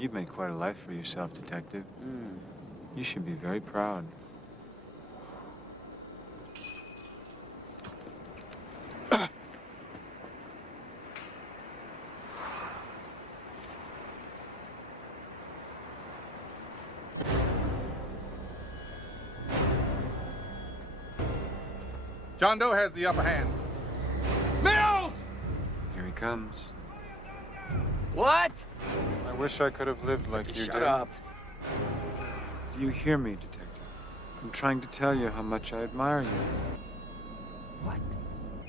You've made quite a life for yourself, Detective. You should be very proud. John Doe has the upper hand. Mills! Here he comes. What? I wish I could have lived like you did. Shut up. Do you hear me, Detective? I'm trying to tell you how much I admire you. What?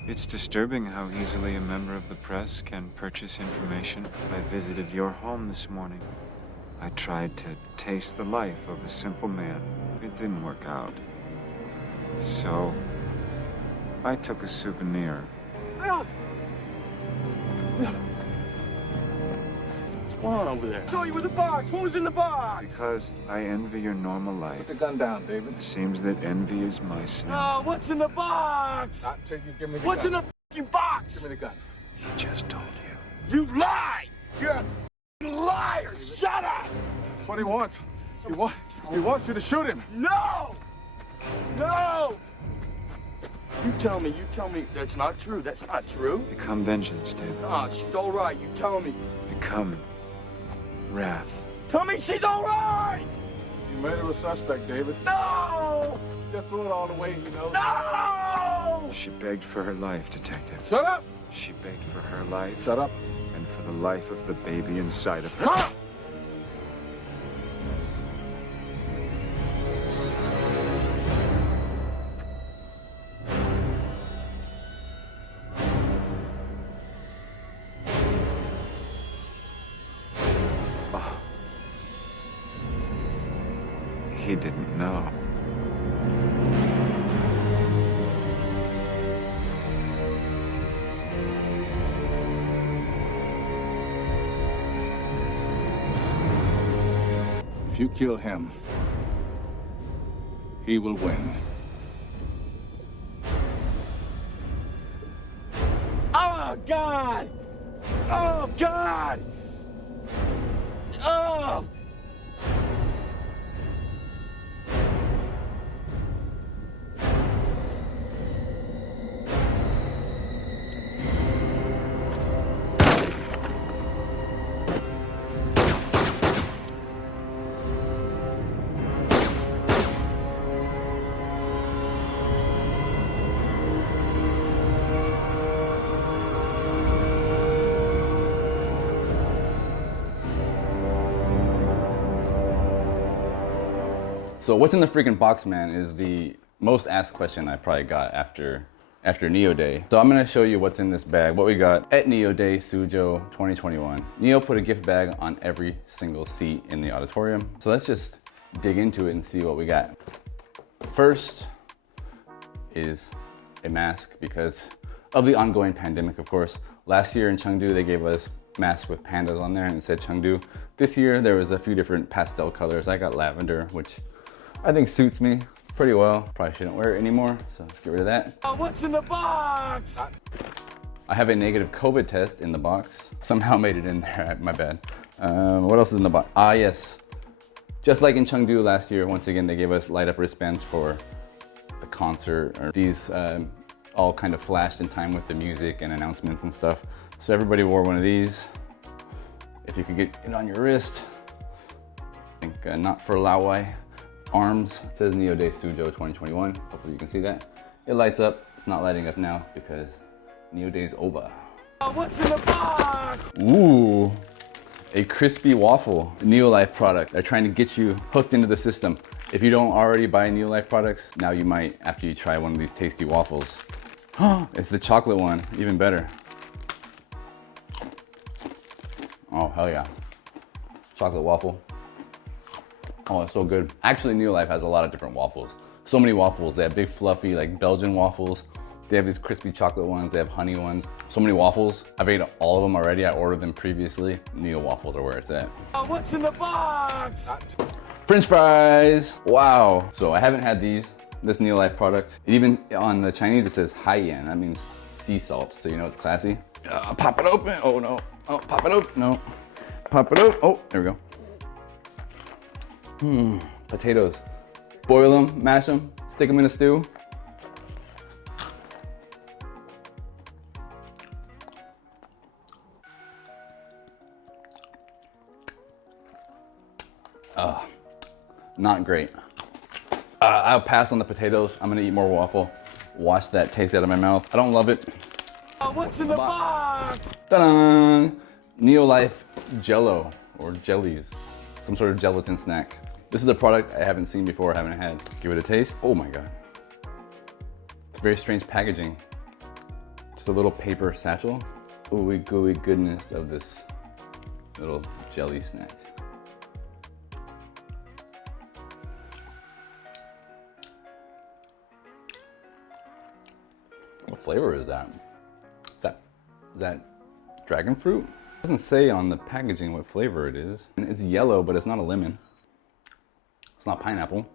It's disturbing how easily a member of the press can purchase information. I visited your home this morning. I tried to taste the life of a simple man. It didn't work out. So, I took a souvenir. Mills! What's going on over there? I saw you with the box. What was in the box? Because I envy your normal life. Put the gun down, David. It seems that envy is my sin. No, what's in the box? Not until you give me the What's in gun. the f***ing box? Give me the gun. He just told you. You lie! You're a Liar! Shut up! That's what he wants. He wants you to shoot him. No! No! You tell me that's not true. That's not true. Become vengeance, David. Oh, she's all right. You tell me. Become wrath. Tell me she's all right! You murder a suspect, David. No! Just throw it all away, you know. No! She begged for her life, Detective. Shut up! She begged for her life. Shut up. And for the life of the baby inside of her. Ah! Oh. He didn't know. If you kill him, he will win. Oh, God! Oh, God! Oh! So what's in the freaking box, man, is the most asked question I probably got after NIO Day. So I'm gonna show you what's in this bag, what we got at NIO Day Suzhou 2021. NIO put a gift bag on every single seat in the auditorium. So let's just dig into it and see what we got. First is a mask because of the ongoing pandemic, of course. Last year in Chengdu, they gave us masks with pandas on there and it said Chengdu. This year, there was a few different pastel colors. I got lavender, which I think suits me pretty well. Probably shouldn't wear it anymore, so let's get rid of that. Oh, what's in the box? I have a negative COVID test in the box. Somehow made it in there, my bad. What else is in the box? Ah, yes. Just like in Chengdu last year, once again, they gave us light up wristbands for the concert. Or these all kind of flashed in time with the music and announcements and stuff. So everybody wore one of these. If you could get it on your wrist. I think not for Lawai. Arms, it says NIO Day Suzhou 2021. Hopefully you can see that. It lights up. It's not lighting up now because NIO Day is over. Oh, what's in the box? Ooh, a crispy waffle, NIO Life product. They're trying to get you hooked into the system. If you don't already buy NIO Life products, now you might after you try one of these tasty waffles. It's the chocolate one, even better. Oh, hell yeah. Chocolate waffle. Oh, it's so good. Actually, NIO Life has a lot of different waffles. So many waffles. They have big fluffy, like Belgian waffles. They have these crispy chocolate ones. They have honey ones. So many waffles. I've ate all of them already. I ordered them previously. NIO waffles are where it's at. Oh, what's in the box? French fries. Wow. So I haven't had this NIO Life product. It even on the Chinese, it says haiyan. That means sea salt. So you know it's classy. Pop it open. Oh no. Oh, pop it open. No. Pop it open. Oh, there we go. Potatoes. Boil them, mash them, stick them in a stew. Not great. I'll pass on the potatoes. I'm gonna eat more waffle. Wash that taste out of my mouth. I don't love it. What's in the box? Ta-da! NIO Life Jello or jellies. Some sort of gelatin snack. This is a product I haven't seen before, haven't had. Give it a taste. Oh my God. It's very strange packaging. Just a little paper satchel. Ooey gooey goodness of this little jelly snack. What flavor is that? Is that dragon fruit? It doesn't say on the packaging what flavor it is. It's yellow, but it's not a lemon. It's not pineapple.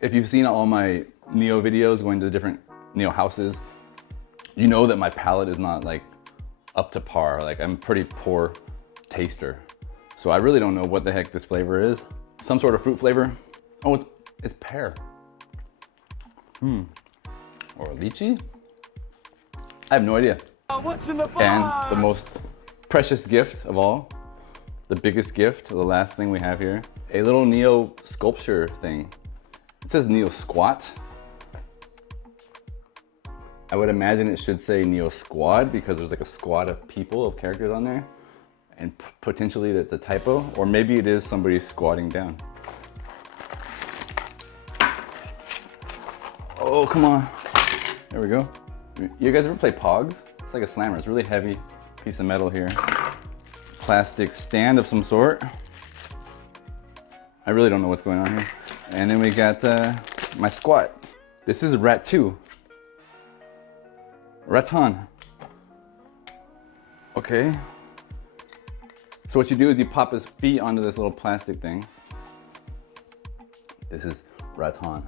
If you've seen all my NIO videos going to the different NIO houses, you know that my palate is not like up to par. Like I'm a pretty poor taster. So I really don't know what the heck this flavor is. Some sort of fruit flavor. Oh, it's pear. Or lychee? I have no idea. What's in the box? And the most precious gift of all, the biggest gift, the last thing we have here, a little NIO sculpture thing. It says NIO Squat. I would imagine it should say NIO Squad because there's like a squad of people, of characters on there. And potentially that's a typo, or maybe it is somebody squatting down. Oh, come on. There we go. You guys ever play Pogs? It's like a slammer. It's really heavy piece of metal here. Plastic stand of some sort. I really don't know what's going on here. And then we got my squat. This is Rat 2. Raton. Okay. So what you do is you pop his feet onto this little plastic thing. This is Raton.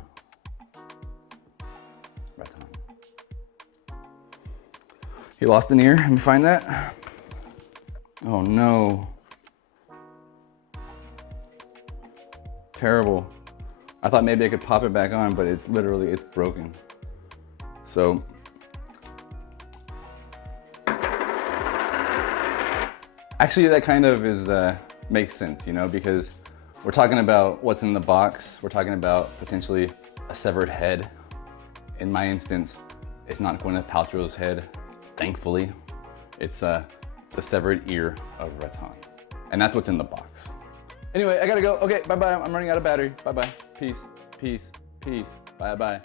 Raton. He lost an ear. Let me find that. Oh no. Terrible. I thought maybe I could pop it back on, but it's literally, it's broken. So, actually that kind of is, makes sense, you know, because we're talking about what's in the box. We're talking about potentially a severed head. In my instance, it's not Gwyneth Paltrow's head, thankfully. It's the severed ear of Raton. And that's what's in the box. Anyway, I gotta go. Okay, bye-bye. I'm running out of battery. Bye-bye. Peace, peace, peace. Bye-bye.